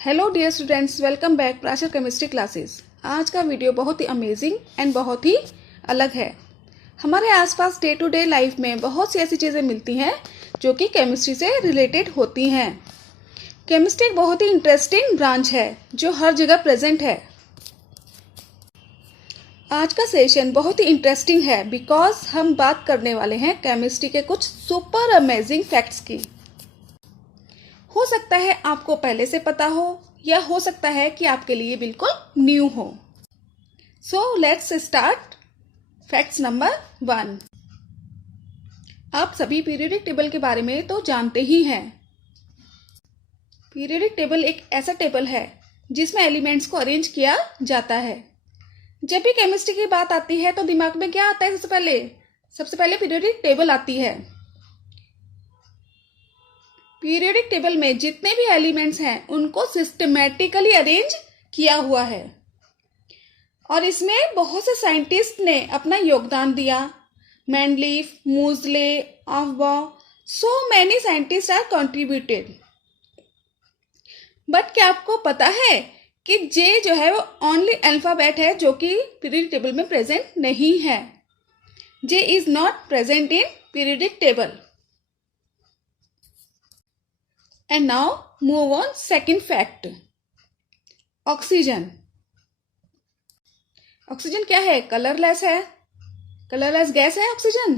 Hello dear students, welcome back प्राचर chemistry classes. आज का वीडियो बहुत ही अमेजिंग एंड बहुत ही अलग है। हमारे आसपास डे टू डे लाइफ में बहुत सी ऐसी चीज़ें मिलती हैं जो कि केमिस्ट्री से रिलेटेड होती हैं। केमिस्ट्री एक बहुत ही इंटरेस्टिंग ब्रांच है जो हर जगह प्रेजेंट है। आज का सेशन बहुत ही इंटरेस्टिंग है बिकॉज हम बात करने वाले हैं केमिस्ट्री के कुछ सुपर अमेजिंग फैक्ट्स की। हो सकता है आपको पहले से पता हो या हो सकता है कि आपके लिए बिल्कुल न्यू हो। So let's start. Facts number 1। आप सभी पीरियोडिक टेबल के बारे में तो जानते ही हैं। पीरियोडिक टेबल एक ऐसा टेबल है जिसमें एलिमेंट्स को अरेंज किया जाता है। जब भी केमिस्ट्री की बात आती है तो दिमाग में क्या आता है? सबसे पहले पीरियोडिक टेबल आती है। पीरियोडिक टेबल में जितने भी एलिमेंट्स हैं उनको सिस्टमैटिकली अरेंज किया हुआ है और इसमें बहुत से साइंटिस्ट ने अपना योगदान दिया। मेंडलीफ, मूजले, ऑफबॉ, so many scientist are contributed. But क्या आपको पता है कि जे जो है वो ओनली अल्फाबेट है जो कि पीरियोडिक टेबल में प्रेजेंट नहीं है। J is not present in periodic table. And now move on second fact. Oxygen. Oxygen क्या है? कलरलेस है। कलरलेस गैस है ऑक्सीजन।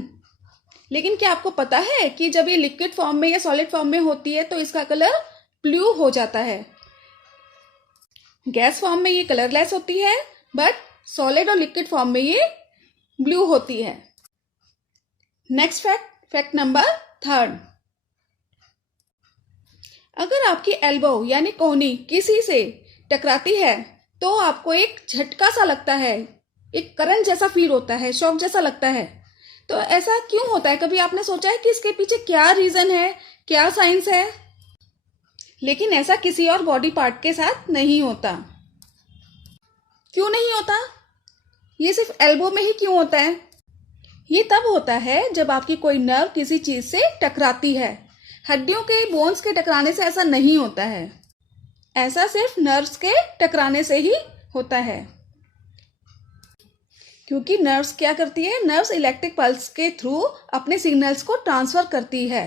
लेकिन क्या आपको पता है कि जब ये लिक्विड फॉर्म में या सॉलिड फॉर्म में होती है तो इसका कलर ब्लू हो जाता है। गैस फॉर्म में ये कलरलेस होती है बट सॉलिड और लिक्विड फॉर्म में ये ब्लू होती है। Next fact number 3। अगर आपकी एल्बो यानी कोहनी किसी से टकराती है तो आपको एक झटका सा लगता है, एक करंट जैसा फील होता है, शॉक जैसा लगता है। तो ऐसा क्यों होता है? कभी आपने सोचा है कि इसके पीछे क्या रीजन है, क्या साइंस है? लेकिन ऐसा किसी और बॉडी पार्ट के साथ नहीं होता। क्यों नहीं होता? ये सिर्फ एल्बो में ही क्यों होता है? ये तब होता है जब आपकी कोई नर्व किसी चीज से टकराती है। हड्डियों के बोन्स के टकराने से ऐसा नहीं होता है। ऐसा सिर्फ नर्व्स के टकराने से ही होता है। क्योंकि नर्व्स क्या करती है? नर्व्स इलेक्ट्रिक पल्स के थ्रू अपने सिग्नल्स को ट्रांसफर करती है।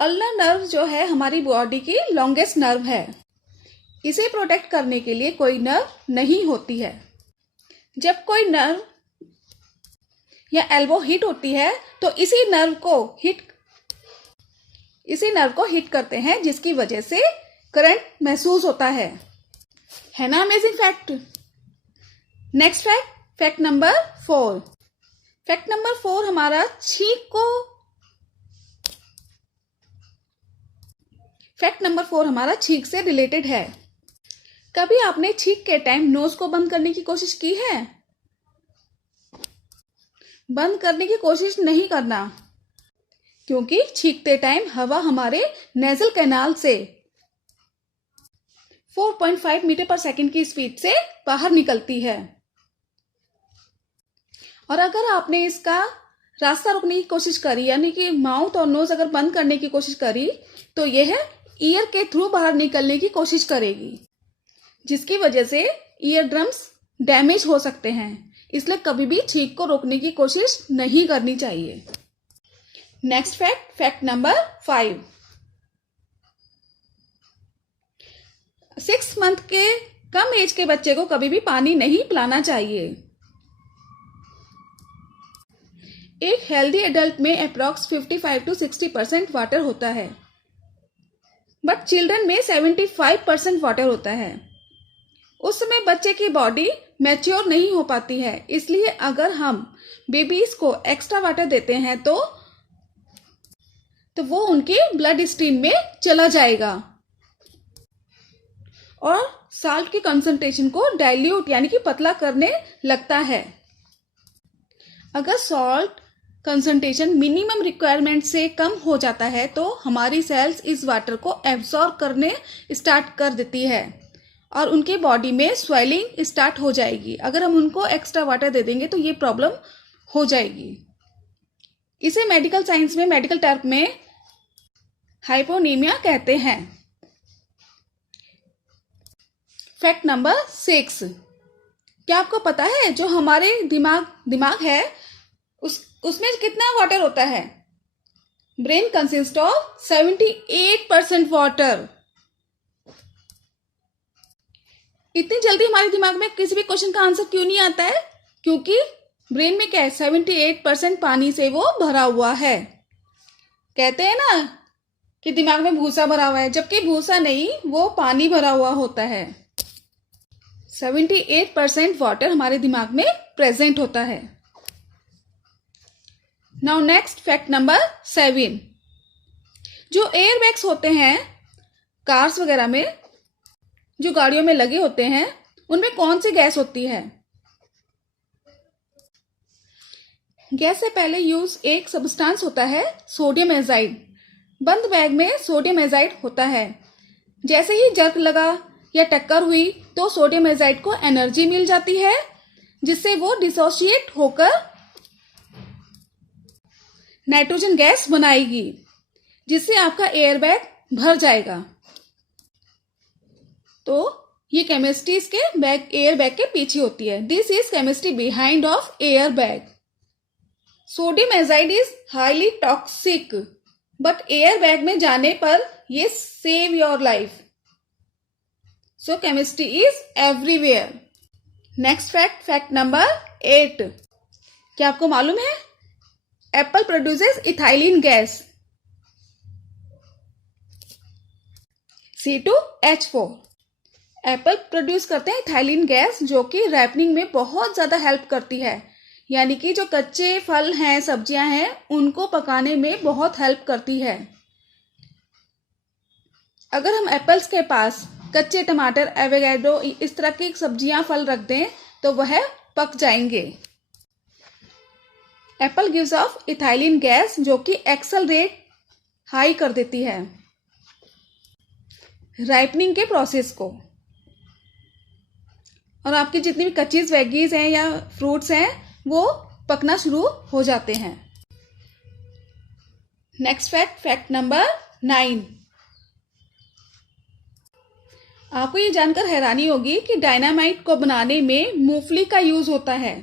अल्नर नर्व जो है हमारी बॉडी की लॉन्गेस्ट नर्व है। इसे प्रोटेक्ट करने के लिए कोई नर्व नहीं होती है। जब कोई नर्व या एल्बो हिट होती है तो इसी नर्व को हिट करते हैं जिसकी वजह से करंट महसूस होता है ना? Amazing fact. Next fact number 4। Fact number 4 हमारा छींक से रिलेटेड है। कभी आपने छींक के टाइम नोज को बंद करने की कोशिश की है? बंद करने की कोशिश नहीं करना, क्योंकि छींकते टाइम हवा हमारे नेजल कैनाल से 4.5 मीटर पर सेकंड की स्पीड से बाहर निकलती है। और अगर आपने इसका रास्ता रोकने की कोशिश करी, यानी कि माउथ और नोज अगर बंद करने की कोशिश करी, तो यह ईयर के थ्रू बाहर निकलने की कोशिश करेगी, जिसकी वजह से ईयर ड्रम्स डैमेज हो सकते हैं। इसलिए कभी भी छींक को रोकने की कोशिश नहीं करनी चाहिए। Next fact number 5। 6 मंथ के कम एज के बच्चे को कभी भी पानी नहीं पिलाना चाहिए। एक हेल्दी एडल्ट में अप्रॉक्स 55 to 60% वाटर होता है, बट चिल्ड्रन में 75% वाटर होता है। उस समय बच्चे की बॉडी मैच्योर नहीं हो पाती है। इसलिए अगर हम बेबीज को एक्स्ट्रा वाटर देते हैं तो वो उनके ब्लड स्ट्रीम में चला जाएगा और साल्ट की कंसंट्रेशन को डाइल्यूट यानी कि पतला करने लगता है। अगर सॉल्ट कंसंट्रेशन मिनिमम रिक्वायरमेंट से कम हो जाता है तो हमारी सेल्स इस वाटर को एब्सॉर्ब करने स्टार्ट कर देती है और उनके बॉडी में स्वेलिंग स्टार्ट हो जाएगी। अगर हम उनको एक्स्ट्रा वाटर दे देंगे तो ये प्रॉब्लम हो जाएगी। इसे मेडिकल साइंस में, मेडिकल टर्म में हाइपोनीमिया कहते हैं। फैक्ट नंबर 6, क्या आपको पता है जो हमारे दिमाग है उसमें कितना वाटर होता है? Brain consist of 78% water. इतनी जल्दी हमारे दिमाग में किसी भी क्वेश्चन का आंसर क्यों नहीं आता है? क्योंकि ब्रेन में क्या है, 78% पानी से वो भरा हुआ है। कहते हैं ना कि दिमाग में भूसा भरा हुआ है, जबकि भूसा नहीं, वो पानी भरा हुआ होता है। 78% वाटर हमारे दिमाग में प्रेजेंट होता है। नाउ नेक्स्ट फैक्ट नंबर 7, जो एयर बैग्स होते हैं कार्स वगैरह में, जो गाड़ियों में लगे होते हैं, उनमें कौन सी गैस होती है? गैस से पहले यूज एक सब्सटेंस होता है सोडियम एजाइड। बंद बैग में सोडियम एजाइड होता है। जैसे ही जर्क लगा या टक्कर हुई तो सोडियम एजाइड को एनर्जी मिल जाती है, जिससे वो डिसोशिएट होकर नाइट्रोजन गैस बनाएगी, जिससे आपका एयर बैग भर जाएगा। तो ये केमिस्ट्री इसके एयर बैग के पीछे होती है। This is chemistry behind of air bag. Sodium azide is highly toxic, but air bag में जाने पर ये save your life. So chemistry is everywhere. Next fact number 8, क्या आपको मालूम है Apple produces ethylene gas C2H4। Apple produce करते हैं इथाइलिन गैस, जो कि रैपनिंग में बहुत ज्यादा हेल्प करती है। यानी कि जो कच्चे फल हैं, सब्जियां हैं, उनको पकाने में बहुत हेल्प करती है। अगर हम एप्पल्स के पास कच्चे टमाटर, एवोकाडो, इस तरह की सब्जियां, फल रख दें तो वह पक जाएंगे। Apple gives off ethylene gas, जो कि एक्सेलरेट हाई कर देती है राइपनिंग के प्रोसेस को, और आपकी जितनी भी कच्चीज वेगीज हैं या फ्रूट्स हैं वो पकना शुरू हो जाते हैं। नेक्स्ट फैक्ट नंबर 9, आपको ये जानकर हैरानी होगी कि डायनामाइट को बनाने में मूंगफली का यूज होता है।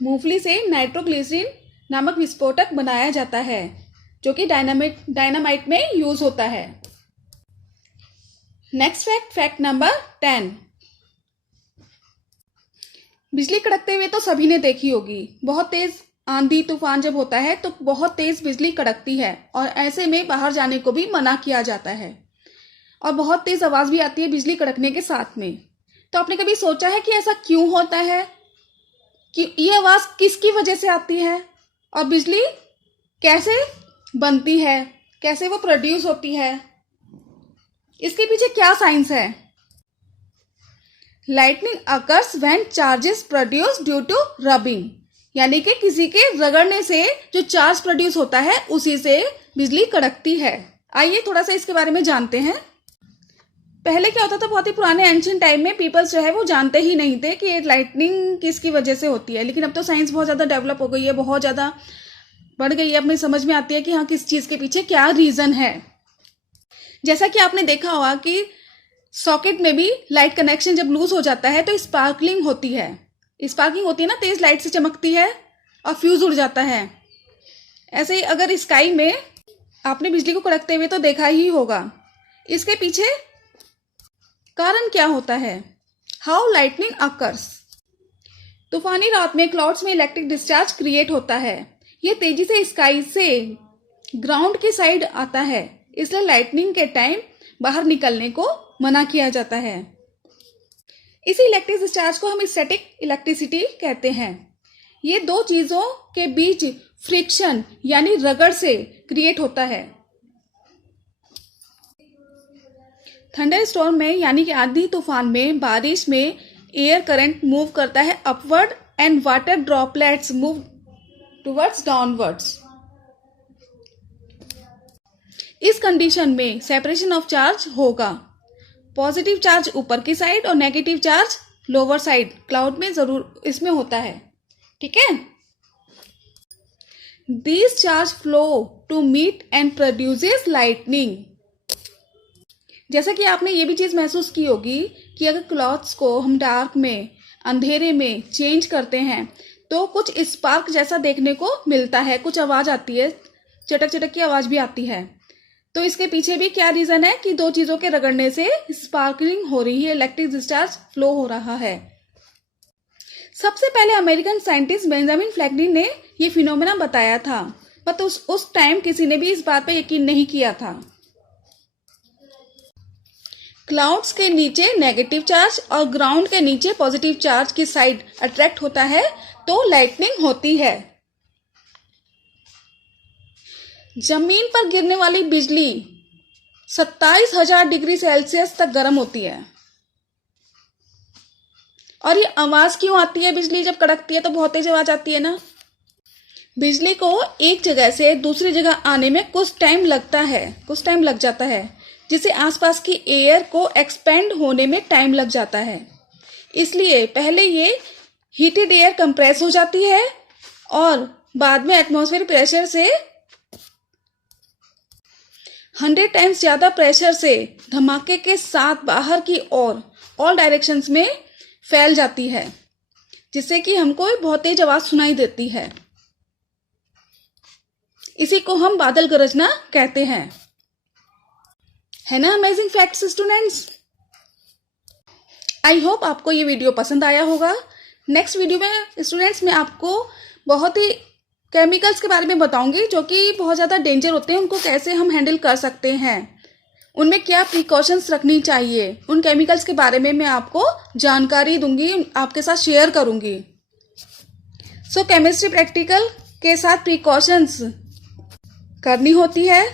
मूंगफली से नाइट्रोग्लिसरीन नामक विस्फोटक बनाया जाता है, जो कि डायनामाइट में यूज होता है। नेक्स्ट फैक्ट नंबर 10, बिजली कड़कते हुए तो सभी ने देखी होगी। बहुत तेज आंधी तूफान जब होता है तो बहुत तेज बिजली कड़कती है, और ऐसे में बाहर जाने को भी मना किया जाता है, और बहुत तेज आवाज भी आती है बिजली कड़कने के साथ में। तो आपने कभी सोचा है कि ऐसा क्यों होता है, कि ये आवाज किसकी वजह से आती है, और बिजली कैसे बनती है, कैसे वो प्रोड्यूस होती है, इसके पीछे क्या साइंस है? Lightning occurs when charges produce due to rubbing, यानी कि किसी के रगड़ने से जो चार्ज प्रोड्यूस होता है उसी से बिजली कड़कती है। आइए थोड़ा सा इसके बारे में जानते हैं। पहले क्या होता था, बहुत ही पुराने एंशिएंट टाइम में पीपल्स जो है वो जानते ही नहीं थे कि लाइटनिंग किसकी वजह से होती है। लेकिन अब तो साइंस बहुत ज्यादा डेवलप हो गई है, बहुत ज्यादा बढ़ गई है, अपनी समझ में आती है कि हाँ किस चीज के पीछे क्या रीजन है। जैसा कि आपने देखा होगा कि सॉकेट में भी लाइट कनेक्शन जब लूज हो जाता है तो स्पार्कलिंग होती है। स्पार्किंग होती है ना, तेज लाइट से चमकती है और फ्यूज उड़ जाता है। ऐसे ही अगर स्काई में आपने बिजली को कड़कते हुए तो देखा ही होगा। इसके पीछे कारण क्या होता है? How lightning occurs. तूफानी रात में क्लाउड्स में इलेक्ट्रिक डिस्चार्ज क्रिएट होता है। यह तेजी से स्काई से ग्राउंड की साइड आता है, इसलिए लाइटनिंग के टाइम बाहर निकलने को मना किया जाता है। इसी इलेक्ट्रिक डिस्चार्ज को हम स्टैटिक इलेक्ट्रिसिटी कहते हैं। ये दो चीजों के बीच फ्रिक्शन यानी रगड़ से क्रिएट होता है। थंडर स्टॉर्म में यानी कि आंधी तूफान में, बारिश में एयर करंट मूव करता है upward and water droplets move towards downwards. इस कंडीशन में सेपरेशन ऑफ चार्ज होगा। पॉजिटिव चार्ज ऊपर की साइड और negative charge lower side cloud में जरूर इसमें होता है। ठीक है, this charge flow to meet and produces lightning. जैसे कि आपने ये भी चीज़ महसूस की होगी कि अगर क्लॉथ्स को हम डार्क में, अंधेरे में चेंज करते हैं तो कुछ स्पार्क जैसा देखने को मिलता है, कुछ आवाज़ आती है, चटक चटक की आवाज़ भी आती है। तो इसके पीछे भी क्या रीज़न है कि दो चीज़ों के रगड़ने से स्पार्कलिंग हो रही है, इलेक्ट्रिक डिस्चार्ज फ्लो हो रहा है। सबसे पहले अमेरिकन साइंटिस्ट बेंजामिन फ्रैंकलिन ने ये फिनोमेना बताया था, पर उस टाइम किसी ने भी इस बात पर यकीन नहीं किया था। क्लाउड्स के नीचे नेगेटिव चार्ज और ग्राउंड के नीचे पॉजिटिव चार्ज की साइड अट्रैक्ट होता है तो लाइटनिंग होती है। जमीन पर गिरने वाली बिजली 27,000 डिग्री सेल्सियस तक गर्म होती है। और ये आवाज क्यों आती है? बिजली जब कड़कती है तो बहुत तेज आवाज आती है ना। बिजली को एक जगह से दूसरी जगह आने में कुछ टाइम लग जाता है, जिसे आसपास की एयर को एक्सपेंड होने में टाइम लग जाता है। इसलिए पहले ये हीटेड एयर कंप्रेस हो जाती है और बाद में एटमॉस्फेयर प्रेशर से 100 टाइम्स ज्यादा प्रेशर से धमाके के साथ बाहर की ओर ऑल डायरेक्शंस में फैल जाती है, जिससे कि हमको बहुत तेज आवाज सुनाई देती है। इसी को हम बादल गरजना कहते हैं। है ना amazing facts students. I hope आपको ये वीडियो पसंद आया होगा। नेक्स्ट वीडियो में स्टूडेंट्स मैं आपको बहुत ही केमिकल्स के बारे में बताऊंगी जो कि बहुत ज़्यादा डेंजर होते हैं, उनको कैसे हम हैंडल कर सकते हैं, उनमें क्या प्रिकॉशंस रखनी चाहिए, उन केमिकल्स के बारे में मैं आपको जानकारी दूंगी, आपके साथ शेयर करूंगी। सो केमिस्ट्री प्रैक्टिकल के साथ प्रिकॉशंस करनी होती है।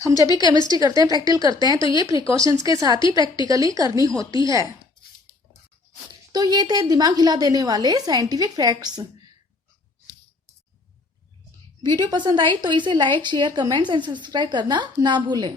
हम जब भी केमिस्ट्री करते हैं, प्रैक्टिकल करते हैं, तो ये प्रिकॉशंस के साथ ही प्रैक्टिकली करनी होती है। तो ये थे दिमाग हिला देने वाले साइंटिफिक फैक्ट्स। वीडियो पसंद आई तो इसे like, share, comments and subscribe करना ना भूलें।